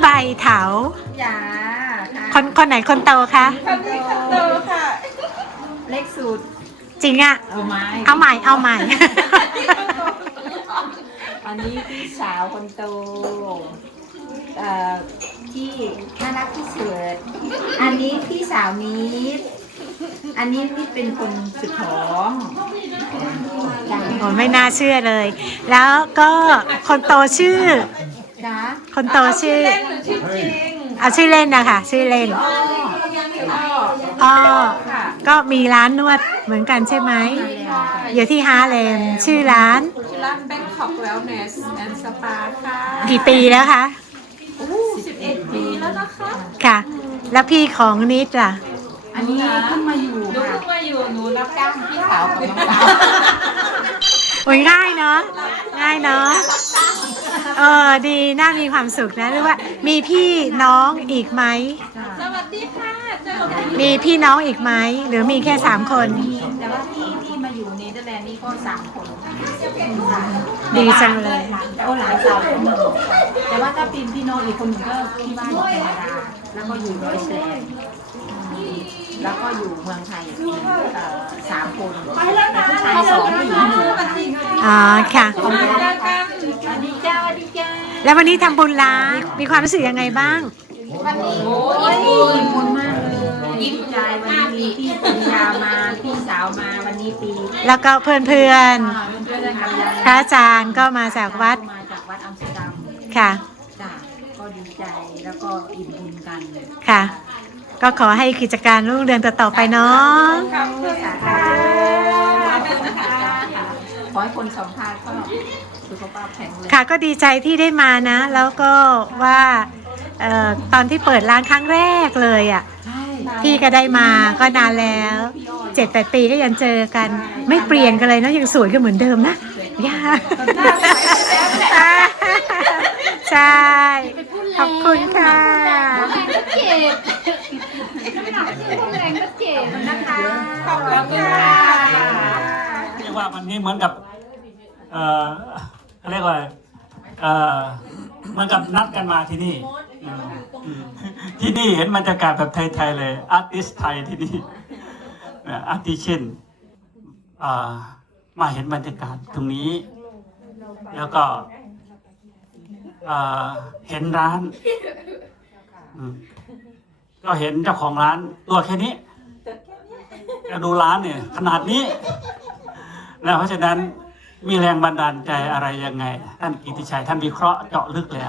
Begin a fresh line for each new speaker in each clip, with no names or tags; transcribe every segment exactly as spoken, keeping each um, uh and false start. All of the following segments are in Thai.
ใบเถา
อย่า
คนคนไหนคนโตคะ
คนนี้คนโตค่ะ เล็กสุด
จริงอะ
เอาไม้
เอาใหม่เอาใหม่
อันนี้พี่สาวคนโตเอ่อที่น่ารักที่สุดอันนี้พี่สาวนิดอันนี้นี่เป็นคนสุดท้องจ้ะ
โอ้ไม่น่าเชื่อเลย แล้วก็คนโตชื่อ
จ้ะ
คนโตชื่อ
เล่นหรือชื่อจริง
เอาชื่อเล่นนะคะชื่อเล่น
อ้ออ้อ
อ้อ
ค่ะ
ก็มีร้านนวดเหมือนกันใช่ไหมอยู่ที่ฮาเลมชื่อร้าน
ชื่อร้าน Bangkok Wellness and Spa ค่ะ
กี่ปีแล้วคะ
สิบเอ็ดปีแล้วนะคะ
ค่ะ แล้วพี่ของนิดล่ะ
อันนี้เพิ่งมาอยู่
หนู
ค่ะ
เพิ่งมาอยู่ หนูรับจ้างพี่สาวกับน้องสาว
โอ้ยง่ายเนาะง่ายเนาะเออดีน่ามีความสุขนะหรือว่า มีพี่น้องอีกไหม
สวัสดีค่ะเจอกัน
มีพี่น้องอีกไหมหรือมีแค่สามคน
แต่ว่าที่ที่มาอยู่เนเธอร์แลนด์นี่ก็สามคน
ดีจังเลย
แต่ว่าหลานสาวคนหนึ่งแต่ว่าถ้าปีนพี่น้องอีกคนหนึ่งก็ที่บ้านอยู่แคนาดาแล้วก็อยู่ดอยแสลนด์แล้วก็อยู่เมืองไทยอีกเอ่อสามคนแต่ผู้ชายสองผู้หญิงหนึ่งค่ะ
อ๋อค่ะ
ขอบคุณค่ะสวัสดีเจ้าสวัสดีเจ้า
แล้ววันนี้ทำบุญร้านมีความรู้สึกยังไงบ้าง
วันนี้โอ้ยอิ่มบุญมากเลยดีใจวันนี้มีพี่ปริยามาพี่สาวมาวันนี้ปี
แล้วก็เพื่อนๆ
เพื่อนเพื่อนกับยาย
พระอาจารย์ก็มาจากวัด
มาจากวัดอัมสเตอร์ดัม
ค่ะ
จ้ะก็ดีใจแล้วก็อิ่มบุญกัน
ค่ะ ก็ขอให้กิจการรุ่งเรืองต่อๆไปเนาะ
ขอบคุณค่ะขอให้คนสัมภาษณ์ก็สุขภาพแข็งแรง
ค่ะก็ดีใจที่ได้มานะ แล้วก็ว่าเอ่อตอนที่เปิดร้านครั้งแรกเลยอ่ะ
ใช่
พี่ก็ได้มาก็นานแล้วเจ็ดแปดปีก็ยังเจอกัน ไม่เปลี่ยนกันเลยนะยังสวยกันเหมือนเดิมนะย่าใช่ขอบคุณค่ะ
เจ็บแรงก็เจ็บนะคะ
ขอบคุณค่ะ
เรียกว่าวันนี้เหมือนกับ เอ่อเขาเรียกว่าเอ่อเหมือนกับนัดกันมาที่นี่อืมอืมที่นี่เห็นบรรยากาศแบบไทยๆเลยอาร์ติสไทยที่นี่อาร์ติเช่นมาเห็นบรรยากาศตรงนี้ แล้วก็เอ่อเห็นร้านอืมก็เห็นเจ้าของร้านตัวแค่นี้แล้วดูร้านเนี่ยขนาดนี้ แล้วเพราะฉะนั้นมีแรงบันดาลใจอะไรยังไง ท่านกิติชัยท่านวิเคราะห์เจาะลึกแล้ว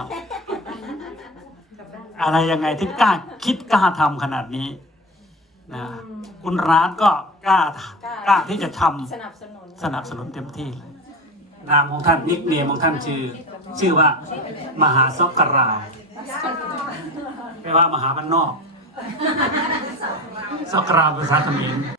อะไรยังไงที่กล้าคิดกล้าทำขนาดนี้นะคุณร้านก็กล้ากล้าที่จะทำ
สนับสนุน
สนับสนุนเต็มที่เลยนามของท่านนิกเนมของท่านชื่อ ชื่อว่ามหาซอกกราแปลว่ามหาบ้านนอกซอกกราภาษาเขมร